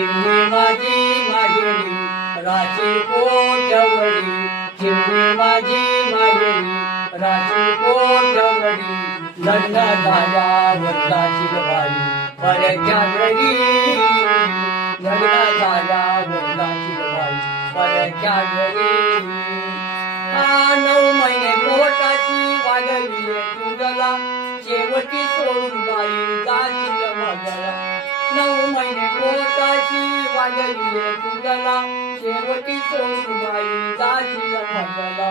चिमणी माझी माहेरी राशी कोट्यवडी चिमणी माझी माहेरी राशी कोट्यवडी लग्न झाल्यावर जाशील बाई परक्या घरी लग्न झाल्यावर जाशील बाई परक्या घरी 9 महिने पोटाची वागविले तुझला शेवटी सोडून बाई जाशील मगला 9 महिने पोटाची वागविले तुझला शेवटी सोडून बाई जाशील मगला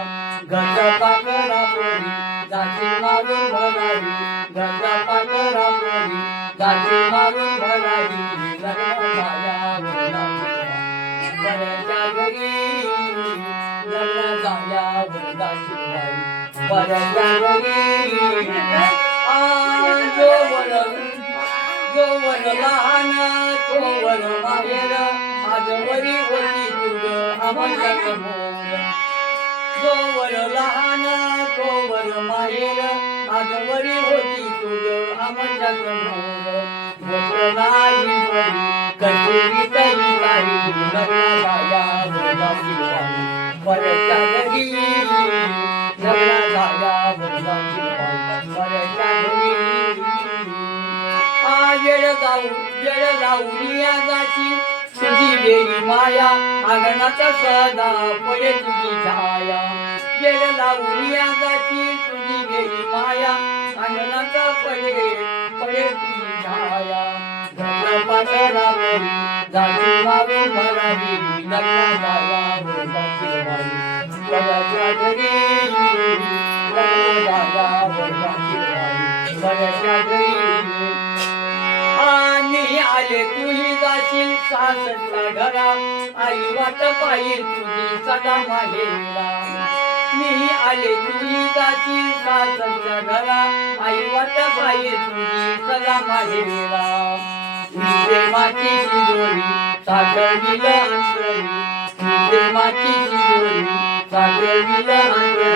घरचा पाकरा पोरी जाशील मारून भरारी घरचा पाकरा पोरी जाशील मारून भरारी लग्न झाल्यावर जाशील परक्या घरी लग्न झाल्यावर जाशील बाई परक्या घरी जोवर लहान तोवर माहेर आजवरी होती तुझ आमच्या समोर जोवर लहान तोवर माहेर आजवरी होती तुझ आमच्या समोर गोष्ट नाही बरी कशी तरी काही लग्न झाल्यावर जाशील बाई परक्या घरी लग्न झाल्यावर जाशील बाई परक्या घरी येळ लावून जाशी तुझी वेळी माया अंगणाचा सदा पडे तुझी छाया येळ लावून जाशी तुझी वेळी माया अंगणाचा पडे तुझी छाया घरचा पाकरा पोरी जाशील मारून भरारी लग्न झाल्यावर जाशील बाई परक्या घरी लग्न झाल्यावर जाशील बाई परक्या घरी आणि आले तुही जाशील सासरच्या घरा आई वाट पाहिल तुझी सदा माहेरा मी आले तुही जाशील सासरच्या घरा आई वाट पाहिल तुझी सदा माहेरा प्रेमाची दोरी साखरविल अंतरी प्रेमाची दोरी साखरविल अंतरी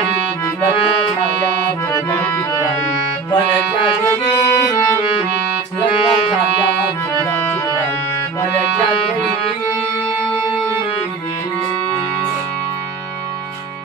लग्न झाल्या